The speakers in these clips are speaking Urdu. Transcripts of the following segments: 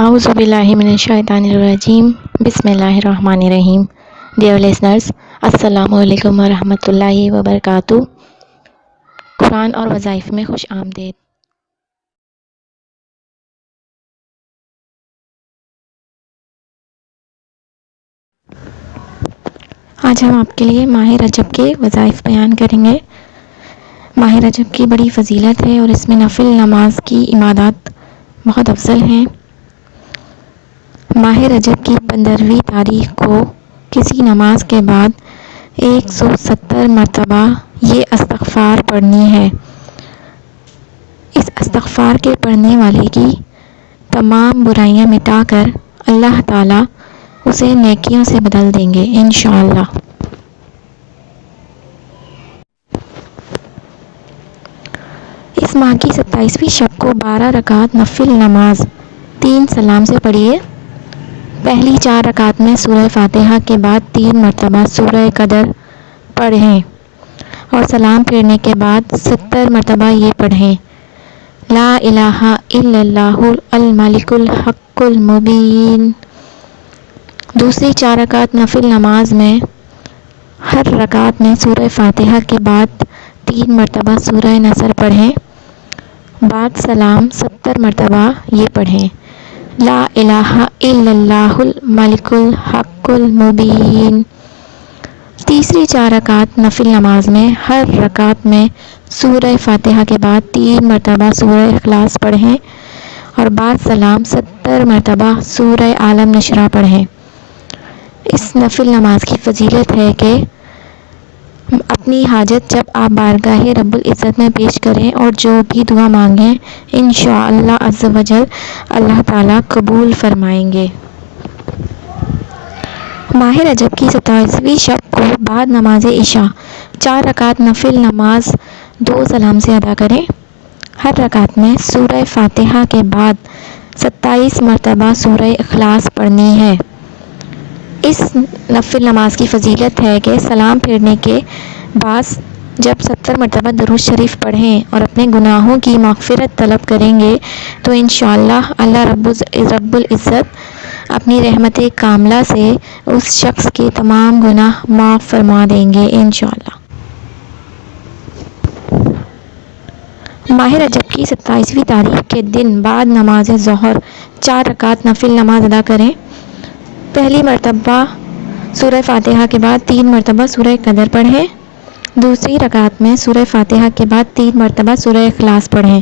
اعوذ باللہ من الشیطان الرجیم بسم اللہ الرحمن الرحیم. ڈیئر لسنرز، السلام علیکم ورحمۃ اللہ وبرکاتہ. قرآن اور وظائف میں خوش آمدید. آج ہم آپ کے لیے ماہ رجب کے وظائف بیان کریں گے. ماہ رجب کی بڑی فضیلت ہے اور اس میں نفل نماز کی عبادات بہت افضل ہیں. ماہ رجب کی 15ویں تاریخ کو کسی نماز کے بعد 170 مرتبہ یہ استغفار پڑھنی ہے. اس استغفار کے پڑھنے والے کی تمام برائیاں مٹا کر اللہ تعالیٰ اسے نیکیوں سے بدل دیں گے انشاءاللہ. اس ماہ کی 27ویں شب کو 12 رکعت نفل نماز 3 سلام سے پڑھیے. پہلی 4 رکعت میں سورہ فاتحہ کے بعد 3 مرتبہ سورہ قدر پڑھیں اور سلام پھیرنے کے بعد 70 مرتبہ یہ پڑھیں: لا الہ الا اللہ الملک الحق المبین. دوسری 4 رکعت نفل نماز میں ہر رکعت میں سورہ فاتحہ کے بعد 3 مرتبہ سورہ نصر پڑھیں. بعد سلام 70 مرتبہ یہ پڑھیں: لا الہ الا اللہ الملک الحق المبین. تیسری 4 رکعت نفل نماز میں ہر رکعت میں سورہ فاتحہ کے بعد 3 مرتبہ سورہ اخلاص پڑھیں اور بعد سلام 70 مرتبہ سورہ عالم نشرہ پڑھیں. اس نفل نماز کی فضیلت ہے کہ اپنی حاجت جب آپ بارگاہ رب العزت میں پیش کریں اور جو بھی دعا مانگیں انشاءاللہ عز و جل اللہ تعالیٰ قبول فرمائیں گے. ماہ رجب کی 27ویں شب کو بعد نماز عشاء 4 رکعت نفل نماز 2 سلام سے ادا کریں. ہر رکعت میں سورہ فاتحہ کے بعد 27 مرتبہ سورہ اخلاص پڑھنی ہے. اس نفل نماز کی فضیلت ہے کہ سلام پھیرنے کے بعد جب 70 مرتبہ درود شریف پڑھیں اور اپنے گناہوں کی مغفرت طلب کریں گے تو انشاءاللہ اللہ رب العزت اپنی رحمت کاملہ سے اس شخص کے تمام گناہ معاف فرما دیں گے انشاءاللہ. ماہ رجب کی 27ویں تاریخ کے دن بعد نماز ظہر 4 رکعت نفل نماز ادا کریں. پہلی مرتبہ سورہ فاتحہ کے بعد 3 مرتبہ سورہ قدر پڑھیں. دوسری رکعت میں سورہ فاتحہ کے بعد 3 مرتبہ سورہ اخلاص پڑھیں.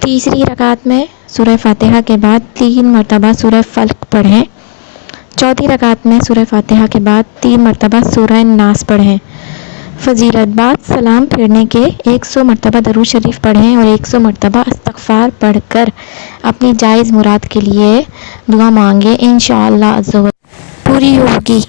تیسری رکعت میں سورہ فاتحہ کے بعد 3 مرتبہ سورہ فلق پڑھیں. چوتھی رکعت میں سورہ فاتحہ کے بعد 3 مرتبہ سورہ ناس پڑھیں. فضیلت: بعد سلام پھیرنے کے 100 مرتبہ درود شریف پڑھیں اور 100 مرتبہ استغفار پڑھ کر اپنی جائز مراد کے لیے دعا مانگیں انشاءاللہ عز و جل پوری ہوگی.